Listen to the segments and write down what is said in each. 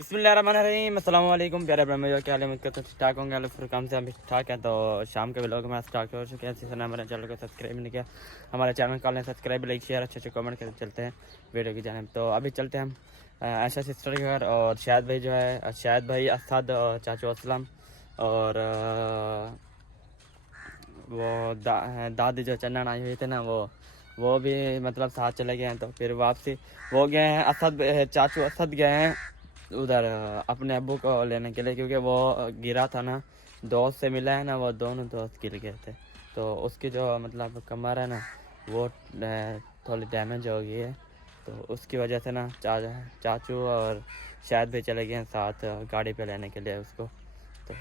बिस्मिल्लाहिर्रहमानिर्रहीम अस्सलाम वालेकुम प्यारे ब्रह्म क्या हाल है। मुझको तो ठीक ठाक होंगे अल्लाह फिर काम से हम भी ठाक है। तो शाम के व्लॉग में स्टार्ट हो चुके हैं। जिसने हमारे चैनल को सब्सक्राइब नहीं किया हमारे चैनल को लें सब्सक्राइब लाइक शेयर अच्छे कमेंट करते चलते हैं वीडियो की जानिब। तो अभी चलते हैं हम आयशा सिस्टर के घर और शायद भाई जो है शायद भाई असद और चाचू असलम और वो दादी जो चन्नन आई हुई थे ना वो भी मतलब साथ चले गए हैं। तो फिर वापसी वो गए हैं असद चाचू असद गए हैं उधर अपने अब्बू को लेने के लिए क्योंकि वो गिरा था ना दोस्त से मिला है ना वो दोनों दोस्त गिर गए थे। तो उसकी जो मतलब कमर है ना वो थोड़ी डैमेज हो गई है। तो उसकी वजह से ना चाचू और शायद भी चले गए हैं साथ गाड़ी पे लेने के लिए उसको। तो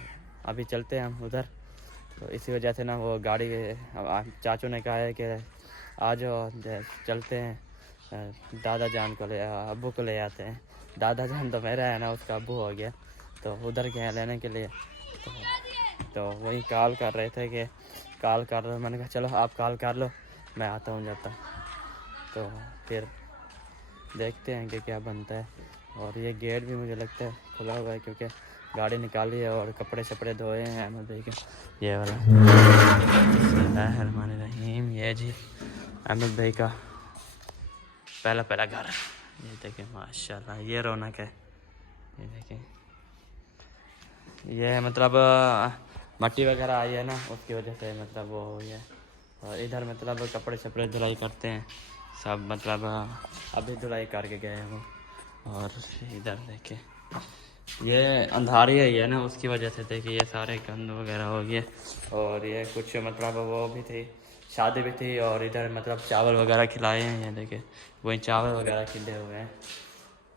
अभी चलते हैं हम उधर। तो इसी वजह से ना वो गाड़ी चाचू ने कहा है कि आज चलते हैं दादा जान को ले अब्बू को ले आते हैं। दादा जान तो मेरा है ना उसका अब्बू हो गया। तो उधर गए लेने के लिए। तो वही कॉल कर रहे थे कि कॉल कर रहे। मैंने कहा चलो आप कॉल कर लो मैं आता हूँ जाता। तो फिर देखते हैं कि क्या बनता है। और ये गेट भी मुझे लगता है खुला हुआ है क्योंकि गाड़ी निकाली है और कपड़े शपड़े धोए हैं अहमद भाई के ये वाला। बिस्मिल्लाहिर्रहमानिर्रहीम ये जी अहमद भाई का पहला घर। ये देखें माशाल्लाह ये रौनक है। ये देखें ये मतलब मट्टी वगैरह आई है ना उसकी वजह से मतलब वो हो गया। और इधर मतलब कपड़े शपड़े धुलाई करते हैं सब मतलब अभी धुलाई करके गए हैं वो। और इधर देखें ये अंधारी है ना उसकी वजह से देखिए ये सारे गंद वगैरह हो गए। और ये कुछ मतलब वो भी थी शादी भी थी और इधर मतलब चावल वगैरह खिलाए हैं। ये देखे वही चावल वगैरह खिले हुए हैं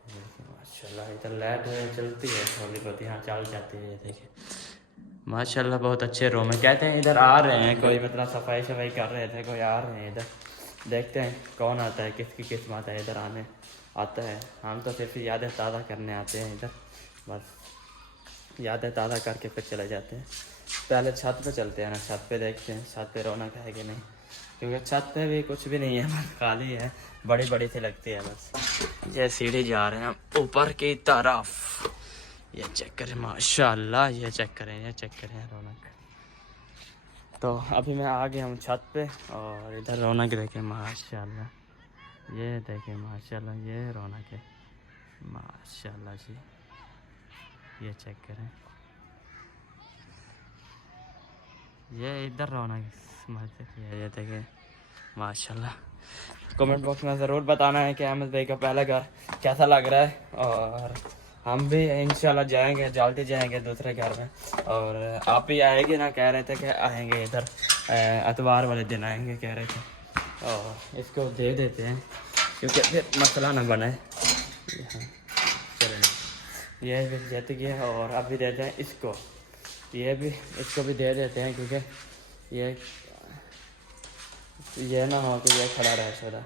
माशाल्लाह। इधर लाइट चलती है थोड़ी बहुत यहाँ चाल जाती है। ये देखिए माशाल्लाह बहुत अच्छे रूम है। कहते हैं इधर आ रहे हैं कोई मतलब सफाई शफाई कर रहे थे कोई आ रहे हैं इधर। देखते हैं कौन आता है किसकी किस्मत है इधर आने आता है। हम तो सिर्फ यादें ताज़ा करने आते हैं इधर बस यादें ताज़ा करके फिर चले जाते हैं। पहले छत पे चलते हैं ना छत पे देखते हैं छत पे रौनक है कि नहीं क्योंकि छत पे भी कुछ भी नहीं है बस खाली है बड़ी बड़ी सी लगती है बस। ये सीढ़ी जा रहे हैं हम ऊपर की तरफ। ये चेक करें माशाल्लाह ये चेक करें रौनक। तो अभी मैं आ गया हूँ छत पे और इधर रौनक देखें माशाल्लाह। ये देखें माशाल्लाह ये रौनक है माशाल्लाह जी। ये चेक करें ये इधर रौनक ये देखें माशाल्लाह। कमेंट बॉक्स में ज़रूर बताना है कि अहमद भाई का पहला घर कैसा लग रहा है। और हम भी इंशाल्लाह जाएंगे जल्दी जाएंगे दूसरे घर में। और आप ही आएंगे ना कह रहे थे कि आएंगे इधर एतवार वाले दिन आएंगे कह रहे थे। और इसको दे देते हैं क्योंकि फिर मसला ना बने। चलें ये भी जीत गया और अभी देते हैं इसको इसको भी दे देते हैं क्योंकि ये ना हो कि ये खड़ा रहे थोड़ा।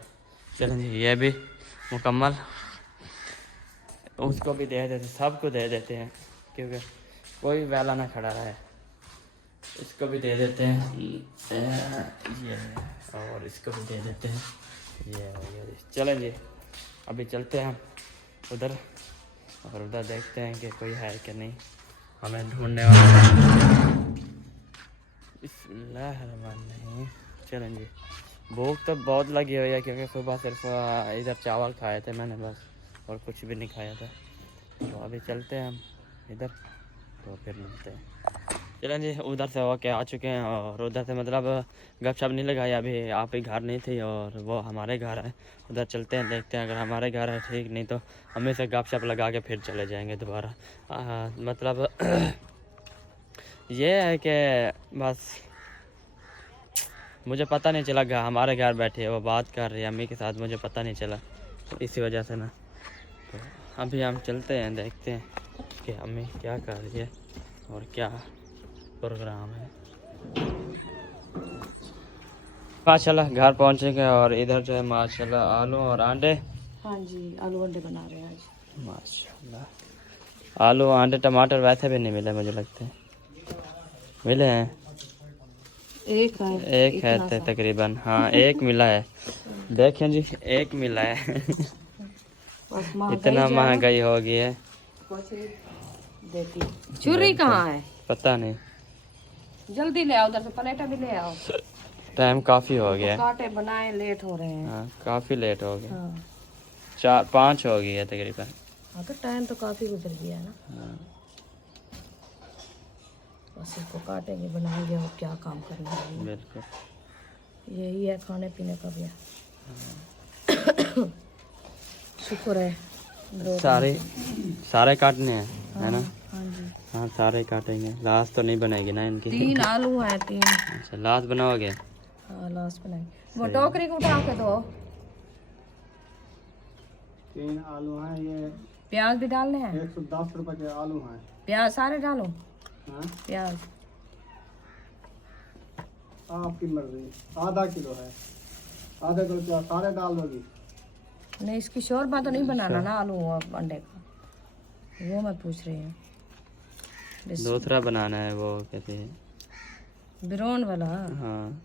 चलें जी ये भी मुकम्मल उसको भी दे देते सबको दे देते हैं क्योंकि कोई वेला ना खड़ा रहे। इसको भी दे देते हैं ये और इसको भी दे देते हैं ये। चलें जी अभी चलते हैं उधर और उधर देखते हैं कि कोई है कि नहीं हमें ढूंढने वाला। बिस्मिल्लाहिर्रहमानिर्रहीम। चलें जी भूख तो बहुत लगी हुई है क्योंकि सुबह सिर्फ इधर चावल खाए थे मैंने बस और कुछ भी नहीं खाया था। तो अभी चलते हैं हम इधर तो फिर मिलते हैं। चलें जी उधर से होके आ चुके हैं और उधर से मतलब गपशप नहीं लगाई अभी आप ही घर नहीं थी और वो हमारे घर है। उधर चलते हैं देखते हैं अगर हमारे घर है ठीक नहीं तो हमें से गपशप लगा के फिर चले जाएंगे दोबारा। मतलब ये है कि बस मुझे पता नहीं चला हमारे घर बैठे है वो बात कर रही है अम्मी के साथ मुझे पता नहीं चला तो इसी वजह से ना। तो अभी हम चलते हैं देखते हैं कि अम्मी क्या कर रही है और क्या प्रोग्राम है। माशाल्लाह घर पहुंचेंगे और इधर जो है माशाल्लाह आलू और अंडे। हाँ जी आलू अंडे बना रहे हैं आज माशाल्लाह। आलू अंडे टमाटर वैसे भी नहीं मिले मुझे लगते हैं मिले हैं एक है तकरीबन हाँ एक मिला है। देखें जी एक मिला है इतना महंगाई हो गई है कुछ नहीं देती। छुरी कहाँ है? पता नहीं, जल्दी ले आओ, उधर से प्लेटा भी ले आओ। टाइम काफी हो गया है। कांटे बनाए, लेट हो रहे हैं। हाँ काफी लेट हो गया, हाँ 4-5 हो गई है तकरीबन। हाँ, तो टाइम तो काफी गुजर गया है ना। हाँ। बस इसको काटेंगे, बनाएंगे और क्या काम करना है। बिल्कुल यही है खाने पीने का भी। शुक्र है। सारे काटने हैं, है ना? हाँ जी। हाँ सारे काटेंगे, लाश तो नहीं बनेगी ना इनकी? 3 आलू हैं, 3। अच्छा लाश बनाओगे? हाँ लाश बनाएंगे। वो टोकरी को उठा के दो। 3 आलू हैं, ये प्याज भी डालने हैं। 110 रुपए के आलू हैं। प्याज सारे डालो। हाँ प्याज आपकी मर्जी। आधा किलो है, आधा किलो प्याज सारे डाल दोगी? नहीं, इसकी शोरबा तो नहीं बनाना ना आलू और अंडे का, वो मैं पूछ रही हूँ। दूसरा बनाना है, वो कहते हैं बिरोन वाला। हाँ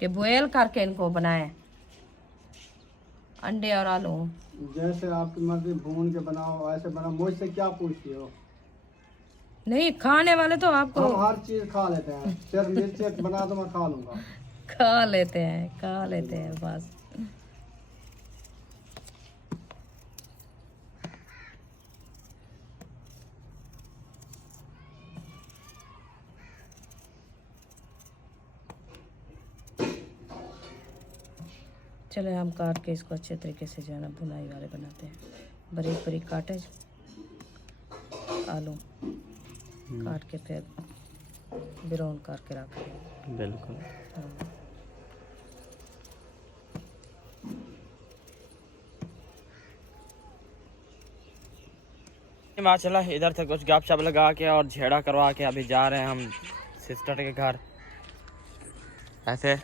कि बॉयल करके इनको बनाए अंडे और आलू। जैसे आपकी मर्जी, भून के बनाओ, ऐसे बनाओ, मुझसे क्या पूछती हो? नहीं, खाने वाले तो आपको हम हर चीज खा लेते हैं, सिर्फ मिर्ची बना दो मैं खा लूंगा। खा लेते हैं बस। चले हम काट के इसको अच्छे तरीके से जो है ना बुनाई वाले बनाते हैं। बारीक बारीक काटे आलू, काट के फिर बिरौन करके रखें। बिल्कुल। हाँ। माशाल्लाह इधर से कुछ गप शप लगा के और झेड़ा करवा के अभी जा रहे हैं हम सिस्टर के घर। ऐसे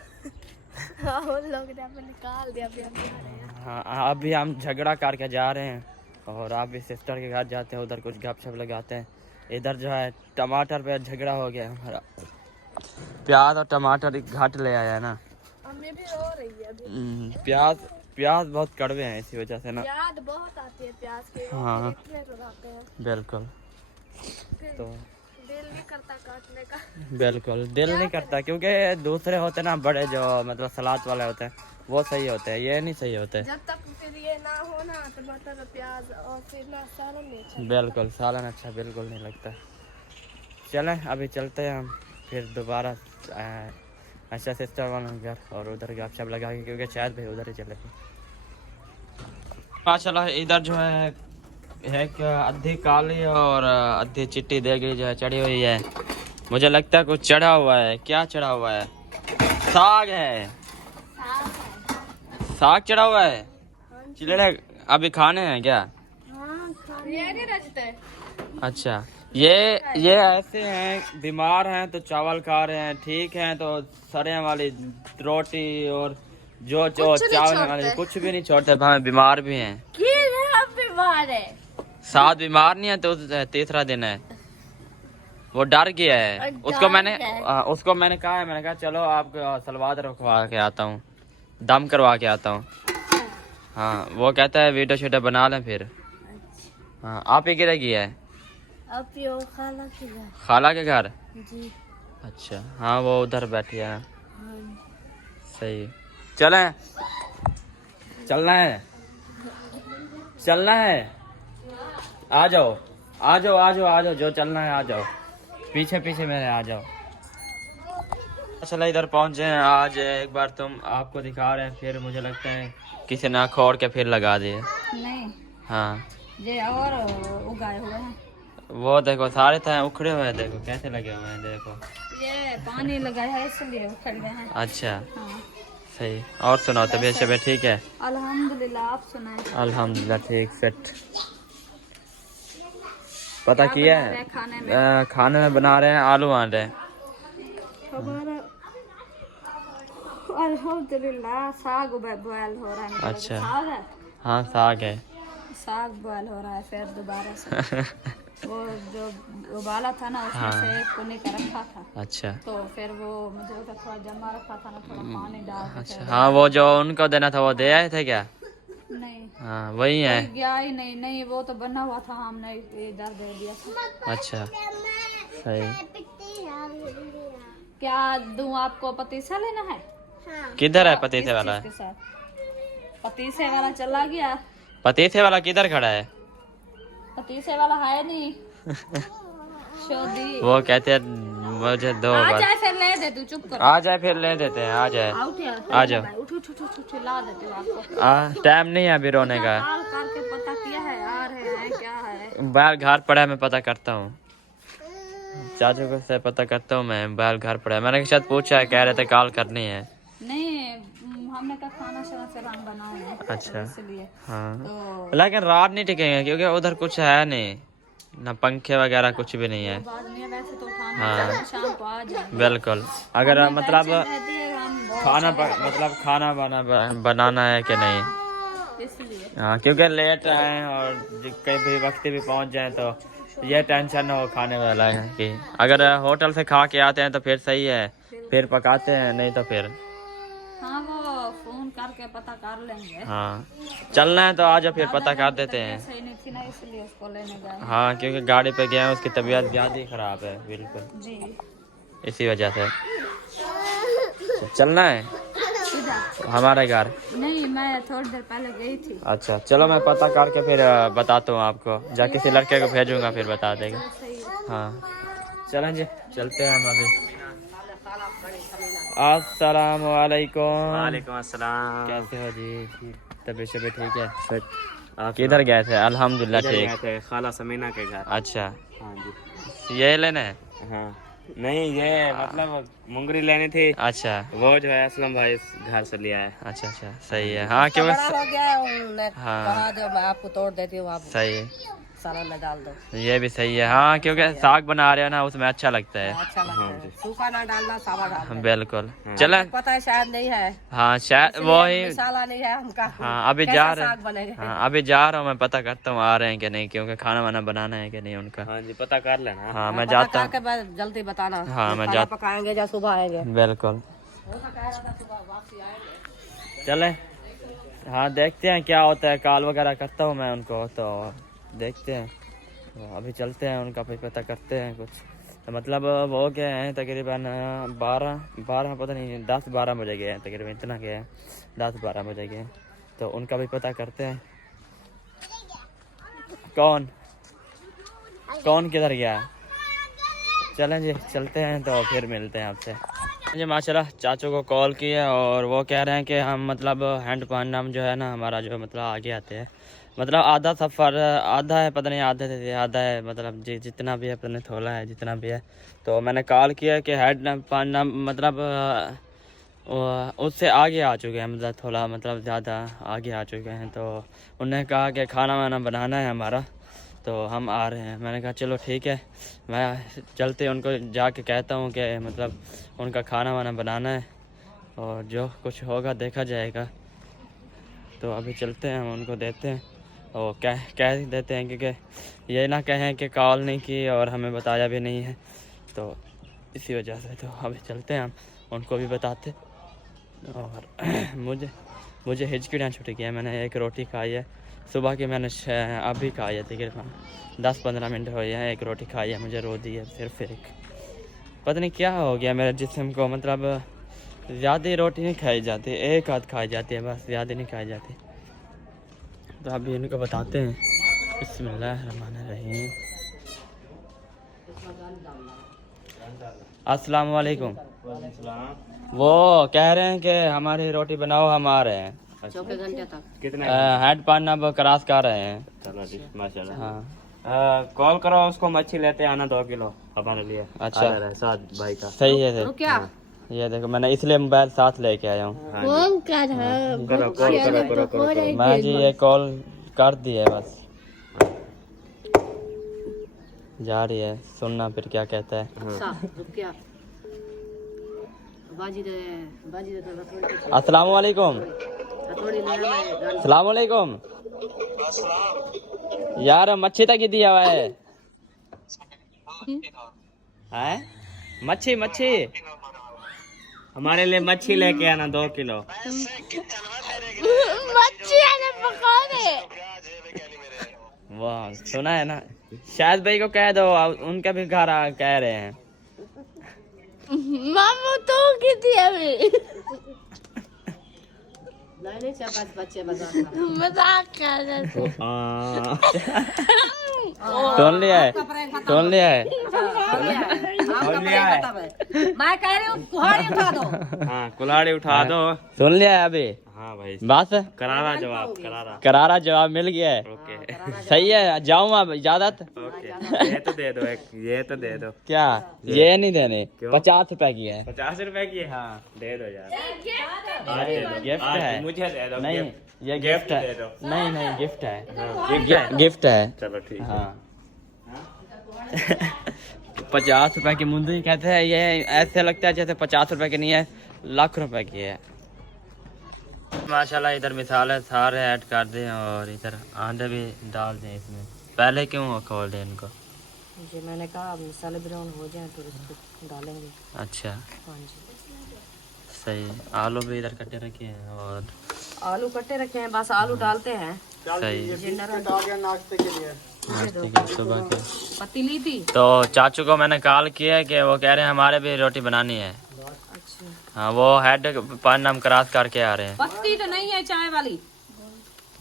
हाँ, वो लोग ने हमें निकाल दिया, अभी हम जा रहे हैं। हाँ अभी हम झगड़ा करके जा रहे हैं और आप भी सिस्टर के घर जाते हैं, उधर कुछ गप शप लगाते हैं। इधर जो है टमाटर पे झगड़ा हो गया हमारा, प्याज और टमाटर घाट ले आया है ना। अम्मी भी रो रही है अभी। प्याज बहुत कड़वे हैं, इसी वजह से ना। याद बहुत आती है प्याज के, हाँ। इतने लगाते हैं, बिल्कुल। फिर तो दिल नहीं करता काटने का। बिल्कुल दिल नहीं करता, क्योंकि दूसरे होते ना बड़े जो मतलब सलाद वाले होते हैं वो सही होते हैं, ये नहीं सही होते। जब तक फिर ये ना हो ना टमाटर प्याज और फिर ना सालन नहीं अच्छा। बिल्कुल सालन अच्छा बिल्कुल नहीं लगता। चलें अभी चलते हैं हम फिर दोबारा अच्छा सिस्टर वाला घर और उधर गप शप लगा के, क्योंकि शायद भाई उधर ही चले गए। माशाल्लाह इधर जो है एक आधी काली और आधी चिट्टी देगी जो है चढ़ी हुई है। मुझे लगता है कुछ चढ़ा हुआ है। क्या चढ़ा हुआ है? साग है। साग चढ़ा हुआ है। चिल्ले अभी खाने हैं क्या? ये नहीं रचते। अच्छा ये ऐसे हैं, बीमार हैं तो चावल खा रहे हैं, ठीक हैं तो सड़े वाली रोटी और जो चावल वाले कुछ भी नहीं छोड़ते। हमें बीमार भी हैं। बीमार है। 7 बीमार नहीं है तो तीसरा दिन है। वो डर गया है। उसको मैंने कहा चलो आपको सलवार रखवा के आता हूँ, दम करवा के आता हूँ। हाँ वो कहता है वीडियो शीडियो बना लें फिर। हाँ आप ही किधर गया है? खाला के घर जी। अच्छा हाँ वो उधर बैठी है। सही चलें, चलना है आ जाओ जो चलना है आ जाओ, पीछे मेरे आ जाओ। चला इधर पहुंचे हैं। आज एक बार आपको दिखा रहे हैं, फिर मुझे लगता है किसी ने खोड़ के फिर लगा दिए। नहीं हाँ ये और उगाए हुए हैं। वो देखो सारे थे उखड़े हुए हैं, देखो कैसे लगे हुए हैं। देखो ये पानी लगाया है इसलिए उखड़ गए हैं। अच्छा हाँ। सही। और सुनाओ तबीयत शबीयत ठीक है? अल्हम्दुलिल्लाह, आप सुनाएं। अल्हम्दुलिल्लाह ठीक फिट। पता किया है खाने में बना रहे हैं आलू आंडे। हमारा अल्हम्दुलिल्लाह साग बॉयल हो रहा है। अच्छा साग है। हाँ साग है। साग बॉयल हो रहा है फिर दोबारा से। वो जो उबाला था ना उसमें से कुने का रखा था। अच्छा तो फिर वो मुझे थोड़ा जमा रखा था ना, थोड़ा पानी डाल के। अच्छा हाँ वो जो उनको देना था वो दे आए थे क्या? नहीं हाँ वही है। कोई गया ही नहीं। नहीं वो तो बना हुआ था, हमने इधर दे दिया था। अच्छा सही। क्या दूं आपको? पतीसा लेना है? किधर है किस पतीसे वाला? चीज़ के साथ? पतीसे वाला चला गया। पतीसे वाला किधर खड़ा है? पतीसे वाला है नहीं। शोदी वो कहते हैं मुझे दो आ बस। जाए फिर ले दे, तू चुप कर। आ जाए फिर ले देते हैं। आ जाए आ जाओ। उठ उठ उठ उठ उठ, ला देती हूँ आपको। टाइम नहीं है अभी रोने का। कॉल करके पता किया है, आ रहे हैं क्या है? बाहर घर पड़ा है, मैं पता करता हूँ। चाचू को से पता करता हूँ मैं, बाहर घर पड़ा है। मैंने शायद पूछा है, कह रहे थे कॉल करनी है। नहीं हमने कहा खाना शाना से रंग बनाओ है, अच्छा इसलिए। हाँ तो लेकिन रात नहीं टिकेंगे क्योंकि उधर कुछ है नहीं, ना पंखे वगैरह कुछ भी नहीं है। बाद में वैसे तो खाना हाँ। शाम को आ जाए। बिल्कुल। अगर मतलब रहती है हम बहुत खाना मतलब खाना बनाना है कि नहीं, इसलिए। हाँ क्योंकि लेट आए और कहीं भी वक्त भी पहुंच जाए तो ये टेंशन ना हो खाने वाला है कि अगर होटल से खा के आते हैं तो फिर सही है, फिर पकाते हैं, नहीं तो फिर हाँ वो फोन करके पता कर लेंगे। हाँ चलना है तो आ जाओ, फिर पता कर देते हैं। सही नहीं थी ना, इसलिए उसको लेने गए। हाँ क्योंकि गाड़ी पे गए हैं, उसकी तबीयत ज़्यादा ही ख़राब है बिल्कुल, जी। इसी वजह से चलना है किधर? हमारे घर। नहीं मैं थोड़ी देर पहले गई थी। अच्छा चलो मैं पता करके फिर बताता हूँ आपको, जा किसी लड़के को भेजूंगा फिर बता देगा। सही है। हाँ चलें जी, चलते हैं हम अभी। अस्सलाम वालेकुम। वालेकुम अस्सलाम। कैसे हो जी? तबीयत शबीयत ठीक है? आप किधर गए थे? अल्हम्दुलिल्लाह इधर ठीक। गए थे खाला समीना के घर। अच्छा हाँ जी। ये लेना है? हाँ नहीं ये मतलब मुंगरी लेनी थी, अच्छा वो जो है असलम भाई इस घर से लिया है। अच्छा अच्छा सही है। हाँ क्योंकि हो गया है, उन्होंने हाँ कहा जो मैं आपको तोड़ देती हूँ, आप सही है, सालन में डाल दो। ये भी सही है। हाँ क्योंकि साग बना रहे हो ना, उसमें अच्छा लगता है। अच्छा लगता है, सूखा ना डालना, सावा डालना। बिल्कुल चले। पता है शायद नहीं है, हाँ शायद वही। मसाला नहीं है हमका। हाँ अभी कैसा जा रहे साग बनेगा? हाँ अभी जा रहा हूँ, मैं पता करता हूँ आ रहे हैं कि नहीं, क्योंकि खाना वाना बनाना है कि नहीं उनका। हाँ जी पता कर लेना। हाँ मैं पता जाता हूँ। करके बाद जल्दी बताना। हाँ, मैं खाना जा- पकाएंगे या सुबह आएंगे। बिल्कुल चले। हाँ देखते हैं क्या होता है, कॉल वगैरह करता हूँ मैं उनको, तो देखते हैं। तो अभी चलते हैं, उनका फिर पता करते हैं कुछ। तो मतलब वो गए हैं तकरीबन 12 पता नहीं 10-12 बजे गए हैं तकरीबन, इतना गए हैं 10-12 बजे गए हैं। तो उनका भी पता करते हैं कौन किधर गया है। चलें जी चलते हैं, तो फिर मिलते हैं आपसे जी। माशाल्लाह चाचू को कॉल किया और वो कह रहे हैं कि हम मतलब हैंड पंप जो है ना हमारा, जो मतलब आगे आते हैं, मतलब आधा सफ़र आधा है, पता नहीं आधे से आधा है, मतलब जी जितना भी है पता नहीं थोड़ा है जितना भी है। तो मैंने कॉल किया कि हैंड पंप मतलब उससे आगे आ चुके हैं, मतलब थोड़ा मतलब ज़्यादा आगे आ चुके हैं। तो उन्होंने कहा कि खाना वाना बनाना है हमारा, तो हम आ रहे हैं। मैंने कहा चलो ठीक है, मैं चलते उनको जाके कहता हूँ कि मतलब उनका खाना वाना बनाना है और जो कुछ होगा देखा जाएगा। तो अभी चलते हैं, हम उनको देते हैं और कह देते हैं, क्योंकि ये ना कहें कि कॉल नहीं की और हमें बताया भी नहीं है, तो इसी वजह से। तो अभी चलते हैं, हम उनको भी बताते। और मुझे हिचकियाँ छूट गई है, मैंने एक रोटी खाई है सुबह की, मैंने अभी खाई है तकरीबन 10-15 मिनट हुए हैं, एक रोटी खाई है, मुझे रो दी है सिर्फ एक। पता नहीं क्या हो गया मेरे जिस्म को, मतलब ज़्यादा रोटी नहीं खाई जाती, एक आध खाई जाती है बस, ज़्यादा नहीं खाई जाती। तो अभी इनको बताते हैं। बिस्मिल्लाहिर्रहमानिर्रहीम। अस्सलाम वालेकुम। वो कह रहे हैं कि हमारी रोटी बनाओ, हम आ रहे हैं। चौके घंटे तक कितने? हेड पान अब क्रॉस कर रहे हैं। चलो जी माशाल्लाह। हाँ कॉल करो उसको, मच्छी लेते आना 2 किलो हमारे लिए। अच्छा। आ रहा है साथ भाई का। सही है तो क्या ये देखो, मैंने इसलिए मोबाइल साथ लेके आया हूँ। हाँ जी। करो कॉल करो। मैं जी ये कॉल कर दी है, बस जा रही है, सुनना फिर क्या कहता है। क्या बाजी दे अस्सलाम वालेकुम। थोड़ी अस्सलाम वालेकुम। यार मच्छी तक ही दिया हुआ है। हैं? मच्छी हमारे लिए मच्छी लेके आना 2 किलो। मच्छी वाह सुना है ना, शायद भाई को कह दो, उनका भी घर कह रहे हैं। मामू तो कितनी अभी नहीं चार पांच बच्चे मजाक कर रहे थे। सुन लिया है, सुन लिया है। मैं कह रही हूँ कुल्हाड़ी उठा दो। हाँ कुल्हाड़ी उठा दो। सुन लिया है अभी? हाँ भाई बस करारा जवाब, करारा। करारा जवाब मिल गया है। ओके सही है, जाऊँ अब इजाजत। ओके ये तो दे दो एक, ये तो दे दो। क्या ये नहीं देने? क्यों? 50 रुपए की है। 50 रुपए की? हाँ दे दो यार। आज दे दो, गिफ्ट आज है। मुझे दे दो। नहीं गिफ्ट। ये गिफ्ट गिफ्ट है। दे दो। नहीं नहीं गिफ्ट है, गिफ्ट है। गिफ्ट है। चलो ठीक है। हाँ 50 रुपए की मुंदी कहते हैं, ये ऐसे लगता है जैसे 50 रुपए की नहीं है, लाख रुपए की है। माशाल्लाह इधर मिसाले सारे ऐड कर दें और इधर आंडे भी डाल दें इसमें। पहले क्यों खोल दें इनको? जी मैंने कहा मसाले ब्राउन हो जाए तो इसको डालेंगे। अच्छा हाँ जी सही। आलू भी इधर कटे रखे हैं और आलू कटे रखे हैं, बस आलू डालते हैं। सही बिस्किट आ गया नाश्ते के लिए। नाश्ते की सुबह के। पतीली थी। तो चाचू को मैंने कॉल किया है कि वो कह रहे हैं हमारे भी रोटी बनानी है। अच्छा हाँ वो हेड पर नाम क्रॉस करके आ रहे हैं। पत्ती तो नहीं है चाय वाली,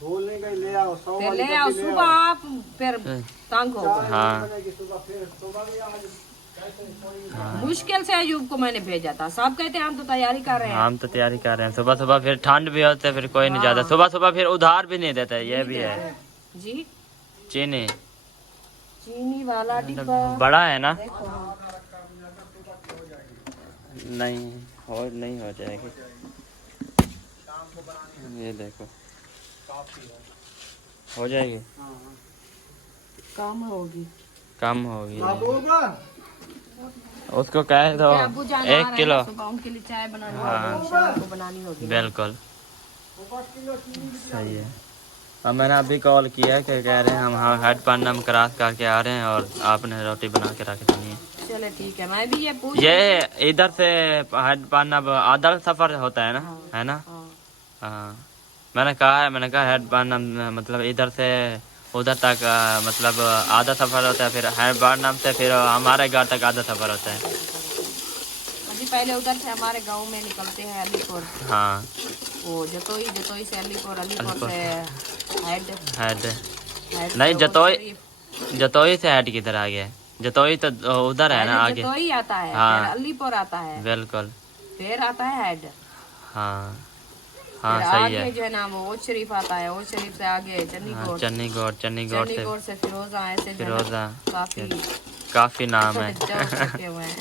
भूल नहीं गई, ले आओ 100 फिर वाली ले आओ पत्ती ले सुबह आओ। आप फिर तंग हो गए। हाँ बनेगी सुबह, फिर सुबह भी आज मुश्किल से अयूब को मैंने भेजा था, सब कहते हैं हम तो तैयारी कर रहे हैं। हम तो तैयारी कर रहे हैं। सुबह सुबह फिर ठंड भी होते फिर कोई नहीं जाता। सुबह सुबह फिर उधार भी नहीं देते, ये भी है। जी चीनी चीनी वाला डिब्बा बड़ा है ना? नहीं हो जाएगी। ये देखो हो जाएगी, कम होगी। कम होगी। होगा। उसको कह दो अबू जान आ रहे 1 हैं, किलो। सुबह उनके लिए चाय बनानी हाँ। होगी, शाम को बनानी होगी। बिल्कुल सही है। अब मैंने अभी कॉल किया है कि कह रहे हैं हम हाँ हेड पर नाम क्रॉस करके आ रहे हैं और आपने रोटी बना के रख देनी है। चले ठीक है, मैं भी ये पूछ ये इधर से हेड पर नाम आधा सफर होता है ना, है ना? हाँ। हाँ मैंने कहा हेड पर नाम मतलब इधर से उधर तक मतलब आधा सफर होता है, फिर हेड पर नाम से फिर हमारे घर तक आधा सफर होता है। अभी पहले उधर से हमारे गांव में निकलते हैं अलीपुर, हाँ वो जतोई से अलीपुर, अलीपुर से हेड हेड नहीं, जतोई से हेड किधर आ गया? जतोई तो उधर है ना आगे। जतोई आता है, हाँ। फिर अलीपुर आता है, बिल्कुल फिर आता है हेड। हाँ फिर हाँ सही आगे है। जो है ना वो शरीफ आता है, वो शरीफ से आगे हाँ, चन्नीगढ़, चन्नीगढ़ चन्नीगढ़ से फिरोजा, ऐसे जो है फिरोजा काफी काफी नाम है। रखे हुए हैं।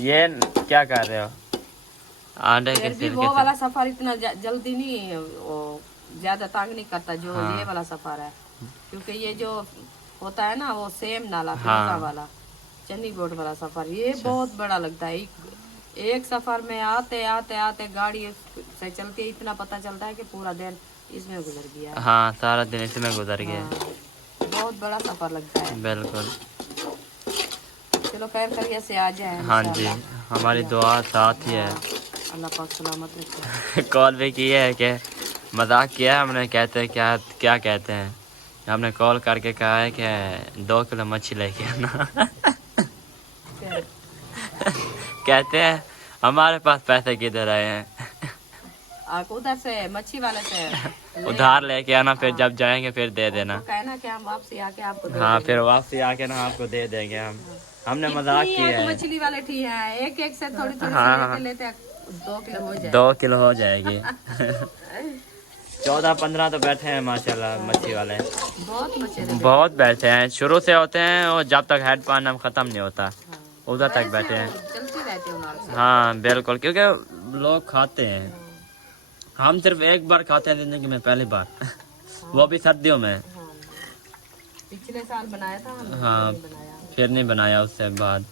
ये क्या कर रहे हो? आंडे के फिर भी छिलके वो से। वाला सफर इतना जल्दी नहीं, वो ज्यादा तंग नहीं करता जो हाँ। ये वाला सफर है, क्योंकि ये जो होता है ना वो सेम नाला हाँ। फिरोजा वाला चन्नीगढ़ वाला सफर, ये बहुत बड़ा लगता है। एक सफर में आते आते आते गाड़ी से चलती है, इतना पता चलता है कि पूरा दिन इसमें गुजर गया है। हाँ सारा दिन इसमें गुजर गया। हाँ, बहुत बड़ा सफर लगता है। बिल्कुल। चलो खैर करिए से आ जाए। हाँ जी हमारी दुआ साथ ही है। अल्लाह पाक सलामत रखे। कॉल भी किया है कि मजाक किया है हमने, कहते हैं क्या कहते हैं, हमने कॉल करके कहा है कि 2 किलो मच्छी लेके आना। कहते हैं हमारे पास पैसे किधर आए हैं? आप उधर से मच्छी वाले से उधार लेके आना, फिर जब जाएंगे फिर दे देना। कहना कि हम वापसी आके आपको दे हाँ देंगे। फिर वापसी आके ना आपको दे देंगे हम। हमने मजाक इतनी किया एक है। मछली वाले ठीक है, एक एक से थोड़ी थोड़ी हाँ। लेते 2 किलो हो जाए। 2 किलो हो जाएगी। 14-15 तो बैठे हैं माशाल्लाह मच्छी वाले, बहुत मछली। बहुत बैठे हैं। शुरू से होते हैं और जब तक हेड पाना खत्म नहीं होता उधर तक बैठे हैं। चलती रहती है उनार से। हाँ बिल्कुल, क्योंकि लोग खाते हैं, हम सिर्फ एक बार खाते हैं जिंदगी में, पहली बार। वो भी सर्दियों में। हाँ। पिछले साल बनाया था हमने, हाँ नहीं बनाया। फिर नहीं बनाया उससे बाद,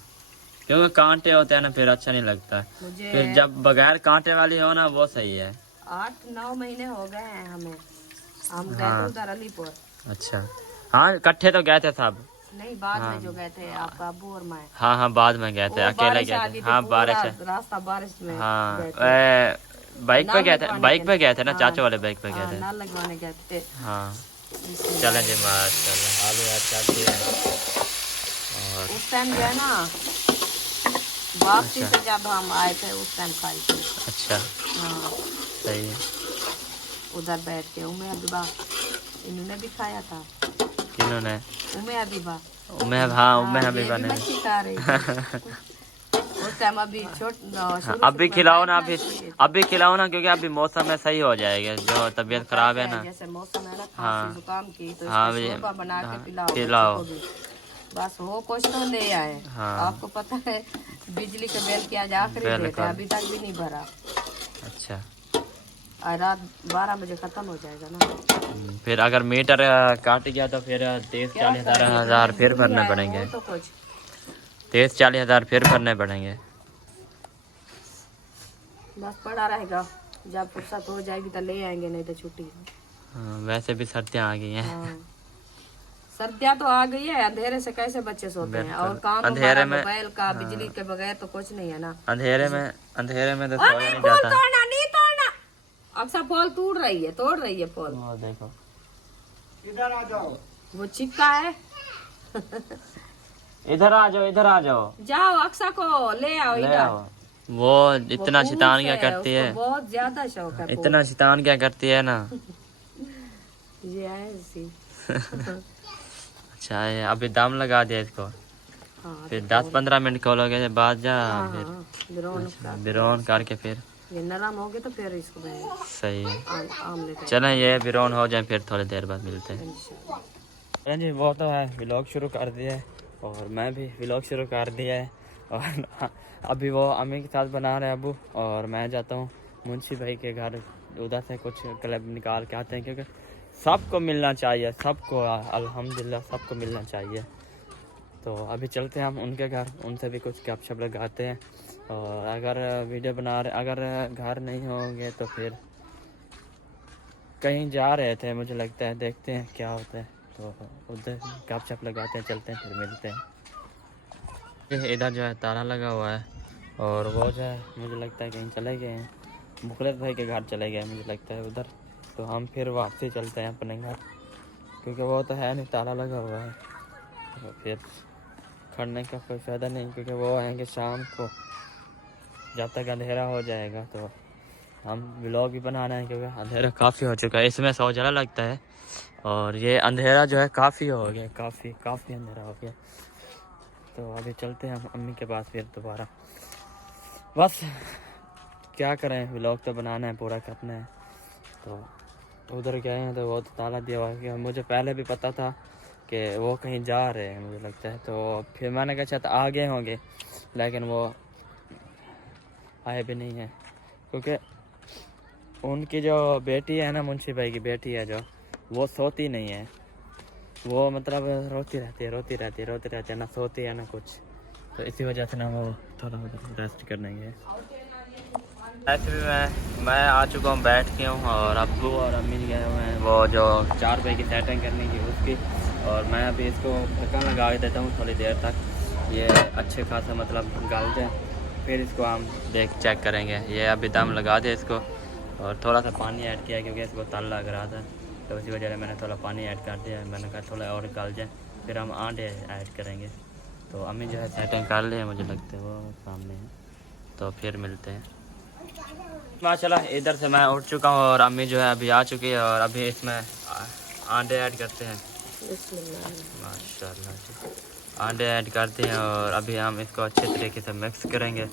क्योंकि कांटे होते हैं ना फिर अच्छा नहीं लगता। मुझे फिर जब बगैर कांटे वाली हो ना वो सही है। 8-9 महीने हो गए हैं हमें, हम गए हाँ। थे उधर अलीपुर। अच्छा हाँ इकट्ठे तो गए थे सब। नहीं बाद में जो गए थे आपका अबू और मैं, हाँ हाँ बाद में गए थे, वो अकेले बारिश आ गए गई थे। थी, हाँ पूरा बारिश है। रास्ता बारिश में हाँ गए थे। बाइक पे गए थे, लगवाने बाइक पे गए थे ना, हाँ, चाचा वाले बाइक पे गए हाँ, थे। नाल लगवाने गए थे। हाँ चलें जी, माशाल्लाह आलू यार चाहती है। और उस टाइम जो है ना वापसी से जब हम आए थे उस टाइम खाई थी। अच्छा हाँ, सही है। उधर बैठ के उमे अदीबा इन्होंने भी खाया था। किन्होंने? उमे अदीबा। उम्मे, हाँ उम्मे ये हबीबा भी ने। मच्छी खा रही थी। उस टाइम अभी अभी खिलाओ ना, अभी खिलाओ ना, क्योंकि अभी मौसम में सही हो जाएगा। जो तबीयत खराब है ना, जैसे मौसम है ना हाँ। खांसी जुकाम की, तो हाँ, इसका ये- शोरबा बना हाँ, के पिलाओ पिलाओ। बच्चों को भी। बस वो कुछ तो ले आए। हाँ। आपको पता है बिजली के बिल की आज आखिरी डेट बिल्कुल। है, अभी तक भी नहीं भरा। अच्छा आज रात 12 बजे खत्म हो जाएगा ना। फिर अगर मीटर काट गया तो फिर 30-40 हज़ार फिर भरने पड़ेंगे। वो तो कुछ 30-40 हज़ार फिर भरने पड़ेंगे। बस पड़ा रहेगा, जब फुर्सत हो जाएगी तो ले आएंगे, नहीं तो छुट्टी। हाँ, वैसे भी सर्दियाँ आ गई हैं। हाँ, सर्दियाँ तो आ गई है, अंधेरे से कैसे बच्चे सोते हैं, और काम अंधेरे हमारा में- मोबाइल का बिजली के बगैर तो कुछ नहीं है ना। अंधेरे में तो सोया नहीं फूल जाता। तोड़ना नहीं तोड़ना। अक्सर फॉल तोड़ रही है फॉल। वो देखो, इधर आ जाओ। वो चिपका है। इधर आ जाओ, इधर आ जाओ, जाओ अक्सा को ले आओ ले इधर। आओ। वो इतना वो शैतान फूल क्या से करती है, उसको बहुत ज्यादा शौक है। इतना शैतान क्या करती है ना। ये है ऐसी। अच्छा है, अभी दम लगा दिया इसको। हाँ, फिर 10-15 मिनट खोलोगे बाद जा, हाँ, फिर हाँ, बिरौन का। बिरौन करके फिर ये नरम हो गए तो फिर इसको मैं सही है। आमलेट चलें ये बिरौन हो जाए फिर थोड़ी देर बाद मिलते हैं। इंशाल्लाह। जी वो तो है, व्लॉग शुरू कर दिया है और मैं भी व्लॉग शुरू कर दिया है। और अभी वो अम्मी के साथ बना रहे हैं अबू, और मैं जाता हूँ मुंशी भाई के घर, उधर से कुछ क्लब निकाल के आते हैं, क्योंकि सबको मिलना चाहिए, सबको अल्हम्दुलिल्लाह सबको मिलना चाहिए। तो अभी चलते हैं हम उनके घर, उनसे भी कुछ गपशप लगाते हैं। और अगर वीडियो बना रहे, अगर घर नहीं होंगे तो फिर कहीं जा रहे थे मुझे लगता है, देखते हैं क्या होता है। तो उधर गपशप लगाते हैं, चलते हैं, फिर मिलते हैं। इधर जो है ताला लगा हुआ है, और वो जो है मुझे लगता है कहीं चले गए हैं, मुखलिस भाई के घर चले गए मुझे लगता है उधर। तो हम फिर वापसी चलते हैं अपने घर, क्योंकि वो तो है नहीं, ताला लगा हुआ है। तो फिर खड़ने का कोई फ़ायदा नहीं, क्योंकि वो आएंगे शाम को, जब तक अंधेरा हो जाएगा। तो हम व्लॉग भी बनाना है, क्योंकि अंधेरा काफ़ी हो चुका है, इसमें सौ जला लगता है, और ये अंधेरा जो है काफ़ी हो गया, काफ़ी अंधेरा हो गया। तो अभी चलते हैं हम अम्मी के पास फिर दोबारा। बस क्या करें, व्लॉग तो बनाना है, पूरा करना है। तो उधर गए हैं तो वो तो ताला दिया हुआ है, मुझे पहले भी पता था कि वो कहीं जा रहे हैं मुझे लगता है। तो फिर मैंने कहा शायद आ गए होंगे, लेकिन वो आए भी नहीं हैं, क्योंकि उनकी जो बेटी है ना, मुंशी भाई की बेटी है जो, वो सोती नहीं है। वो मतलब रोती रहती है ना, सोती है ना कुछ। तो इसी वजह से ना वो थोड़ा उधर रेस्ट करने गए। ऐसे भी मैं आ चुका हूँ, बैठ के हूँ, और अब्बू और अम्मी गए हुए हैं वो जो 4 रुपये की सेटिंग करने की उसकी। और मैं अभी इसको ढक्कन लगा देता हूँ थोड़ी देर तक, ये अच्छे खासा मतलब गल जाए, फिर इसको हम चेक करेंगे। ये अभी दम लगा दिया इसको, और थोड़ा सा पानी ऐड किया क्योंकि इसको तल लग रहा था, तो उसी वजह से मैंने थोड़ा पानी ऐड कर दिया। मैंने कहा थोड़ा और गल जाए, फिर हम आटे ऐड करेंगे। तो अम्मी जो है सेटिंग कर ली है, मुझे लगता है वो सामने है, तो फिर मिलते हैं। माशाल्लाह इधर से मैं उठ चुका हूँ, और अम्मी जो है अभी आ चुकी है, और अभी इसमें आटे ऐड करते हैं। माशाल्लाह जी, आटे ऐड करते हैं, और अभी हम इसको अच्छे तरीके से मिक्स करेंगे,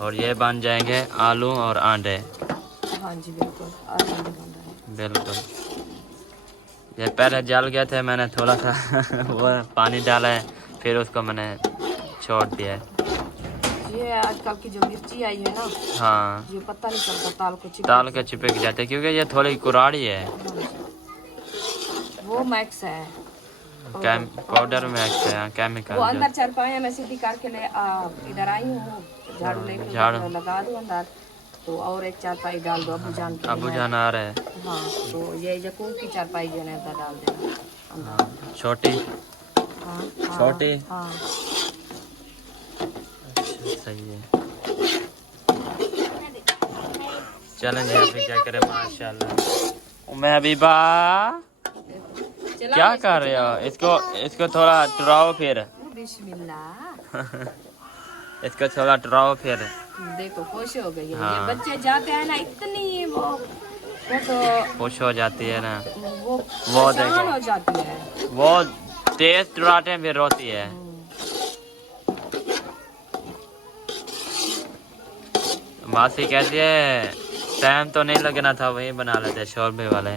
और ये बन जाएंगे आलू और आंडे। हाँ जी बिल्कुल बिल्कुल। ये पहले जल गए थे, मैंने थोड़ा सा वो पानी डाला है, फिर उसको मैंने छोड़ दिया है। ये आजकल की जो मिर्ची आई है ना, हाँ, ये पता नहीं चलता, ताल को चिपक जाते हैं, क्योंकि ये थोड़ी कुराड़ी है। वो मैक्स है, पाउडर में केमिकल। वो अंदर चारपाई में सीधी करके ले इधर आई हूँ, झाड़ू लेके झाड़ू लगा दो अंदर, तो और एक चारपाई डाल दो अबू जान के। अबू जान आ रहे हैं। हाँ, तो ये जकूब की चारपाई जो है ना अंदर डाल देना अंदर। हाँ, छोटी हाँ, छोटी। हाँ, अच्छा, सही है। चलें जी अभी क्या करें माशाल्लाह। मैं हबीबा क्या कर रहे हो? इसको थोड़ा टुराओ फिर। बिस्मिल्लाह। इसको थोड़ा टुराओ फिर। देखो खुश हो गई है। हाँ। ये बच्चे जाते हैं ना इतनी वो तो खुश हो जाती है ना, वो देखो परेशान हो जाती है। वो तेज टुराते हैं फिर रोती है। मासी कहती है टाइम तो नहीं लगना था, वही बना लेते शोरबे वाले।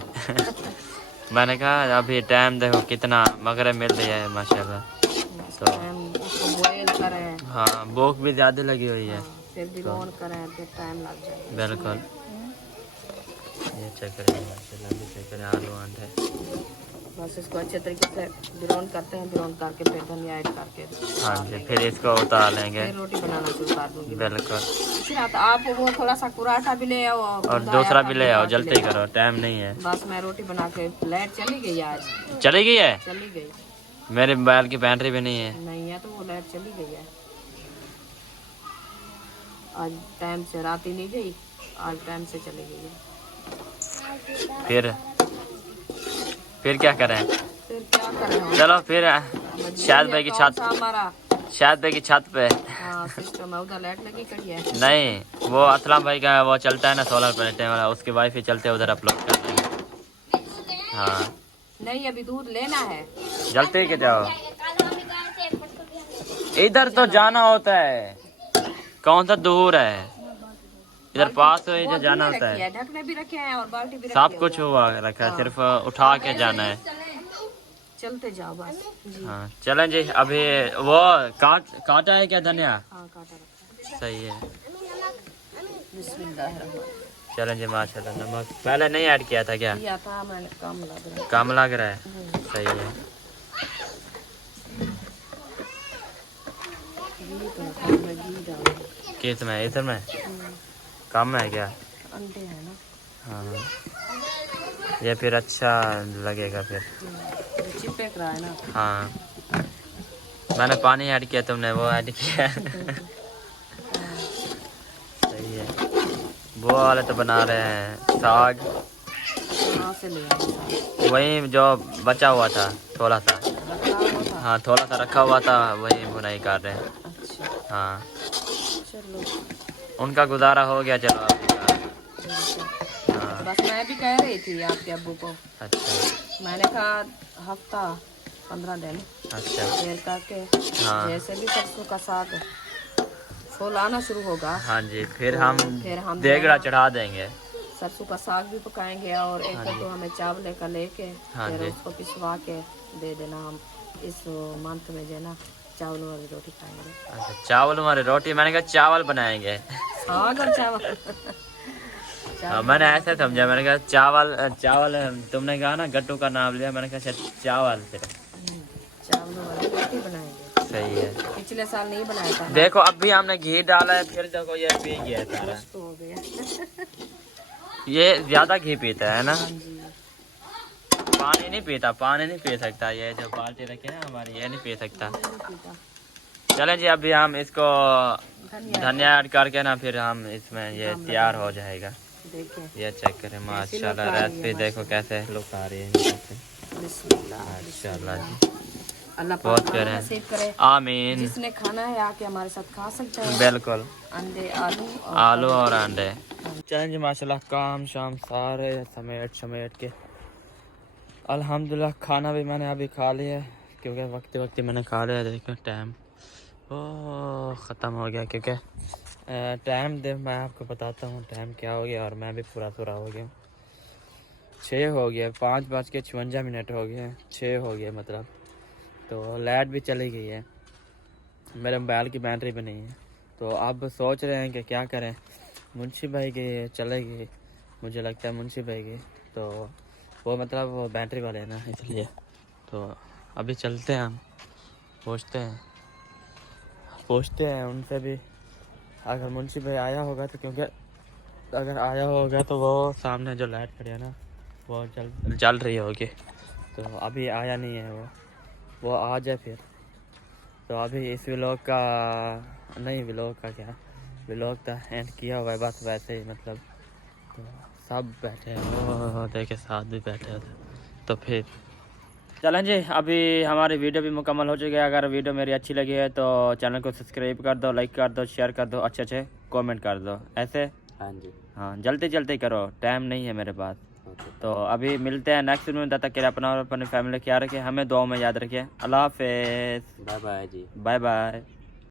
मैंने कहा अभी टाइम देखो कितना मगरब मिल रही है माशाल्लाह। तो हम उसको बॉयल करें, हाँ भूख भी ज्यादा लगी हुई है। फिर डिमोन करें, फिर टाइम लग जाए। बिल्कुल। ये चेक करें माशाल्लाह, भी चेक करें आलू आंटे। बस इसको अच्छे तरीके से ब्राउन करते हैं, ब्राउन करके फिर धनिया ऐड करके हाँ जी, फिर इसको उतार लेंगे। फिर रोटी बनाना शुरू कर दूंगी। बिल्कुल। फिर आप वो थोड़ा सा कुराठा भी ले आओ और दूसरा भी ले आओ, जल्दी करो टाइम नहीं है। बस मैं रोटी बना के, लाइट चली गई आज। चली गई है? चली गई। मेरे मोबाइल की बैटरी भी नहीं है। नहीं है तो वो लाइट चली गई है। आज टाइम से, रात ही नहीं गई, आज टाइम से चली गई है। फिर क्या करें? फिर क्या करें? चलो फिर शायद भाई की छत, हमारा शायद भाई की छत पे। हाँ सिस्टम है, उधर लाइट लगी कड़ी है। नहीं वो असलम भाई का वो चलता है ना सोलर प्लेटें वाला, उसके वाईफाई चलते उधर अपलोड कर देंगे। हाँ नहीं अभी दूध लेना है। जल्दी के जाओ, इधर तो जाना होता है, कौन सा दूर है, इधर पास हो इधर जाना होता है। ढकने भी रखे हैं और बाल्टी भी सब कुछ हुआ रखा है, सिर्फ उठा के जाना है। चलते जाओ बस जी। हाँ चलें जी। अभी वो काटा है क्या धनिया? हाँ काटा रखा है। सही है। बिस्मिल्लाह। चलें जी माशाल्लाह। नमक पहले नहीं ऐड किया था क्या? किया था मैंने, कम लग रहा है। कम लग रहा है? सही है। घी तो है, मैं घी डालूंगी। किस में? इधर में कम है क्या? अंडे है ना। हाँ ये फिर अच्छा लगेगा फिर। जो चिपक रहा है ना। हाँ मैंने पानी ऐड किया, तुमने वो ऐड किया। सही है। वो वाले तो बना रहे हैं साग। कहाँ से ले आए? वही जो बचा हुआ था थोड़ा सा। रखा हुआ था। हाँ थोड़ा सा रखा हुआ था, वही बुनाई कर रहे हैं। अच्छा हाँ चलो। उनका गुजारा हो गया। चलो अभी का। हाँ बस मैं भी कह रही थी आपके अब्बू को, अच्छा मैंने कहा हफ्ता 15 दिन अच्छा। देर करके हाँ जैसे भी सरसों का साग फूल आना शुरू होगा, हाँ जी, फिर तो हम फिर हम देगड़ा चढ़ा देंगे। सरसों का साग भी पकाएंगे और एक तो हमें चावल का लेके हाँ फिर जी। उसको पिसवा के दे देना। हम इस मंथ में जो है ना चावल वाली रोटी खाएंगे। अच्छा चावल हमारे रोटी, मैंने कहा चावल बनाएंगे। साग और चावल। हाँ, मैंने ऐसे समझा, मैंने कहा चावल चावल। तुमने कहा ना गट्टू का नाम लिया, मैंने कहा चावल फिर। चावल वाली रोटी बनाएंगे। सही है। पिछले साल नहीं बनाया था ना, देखो अभी हमने घी डाला है, फिर देखो ये पी गया सारा। तो हो गया। ये ज्यादा घी पीता है ना, हाँ जी। पानी नहीं पीता, पानी नहीं पी सकता। ये जो बाल्टी रखी है ना हमारी, ये नहीं पी सकता। चलें जी अभी हम इसको धनिया ऐड करके ना, फिर हम इसमें ये तैयार हो जाएगा। देखिए ये चेक करें माशाल्लाह, रेसिपी देखो कैसे लुक आ रही है। माशाल्लाह जी, अल्लाह बहुत पाक प्यारे नसीब करे। आमीन। जिसने खाना है आके हमारे साथ खा सकते हैं। बिल्कुल। अंडे आलू आलू और अंडे। चलें जी माशाल्लाह, काम शाम सारे समेट के अल्हम्दुलिल्लाह खाना भी मैंने अभी खा लिया, क्योंकि वक्त मैंने खा लिया। देखो टाइम ख़त्म हो गया, क्योंकि टाइम दे मैं आपको बताता हूँ टाइम क्या हो गया, और मैं भी पूरा हो गया। 6 हो गया, 5:56 हो गए, 6 हो गए मतलब। तो लाइट भी चली गई है, मेरे मोबाइल की बैटरी भी नहीं है। तो अब सोच रहे हैं कि क्या करें। मुंशी भाई की चलेगी, मुझे लगता है मुंशी भाई की, तो वो मतलब वो बैटरी वाले हैं ना, इसलिए। तो अभी चलते हैं, हम पूछते हैं उनसे भी, अगर मुंशी भाई आया होगा तो। क्योंकि अगर आया होगा तो वो सामने जो लाइट खड़ी है ना, वो जल रही होगी। तो अभी आया नहीं है वो आ जाए फिर। तो अभी इस व्लॉग का नहीं, व्लॉग का क्या, व्लॉग का एंड किया हुआ है बस वैसे ही मतलब। सब बैठे हैं, वो देखे साथ भी बैठे होते। तो फिर चलें जी, अभी हमारी वीडियो भी मुकम्मल हो चुकी है। अगर वीडियो मेरी अच्छी लगी है तो चैनल को सब्सक्राइब कर दो, लाइक कर दो, शेयर कर दो, अच्छे अच्छे कमेंट कर दो। ऐसे हाँ जी, हाँ, जल्दी जल्दी करो, टाइम नहीं है मेरे पास। ओके, तो अभी मिलते हैं नेक्स्ट वीडियो में। तब तक के लिए अपना और अपनी फैमिली ख्याल रखिए, हमें दुआ में याद रखिए। अल्लाह हाफिज़, bye bye ji. Bye bye.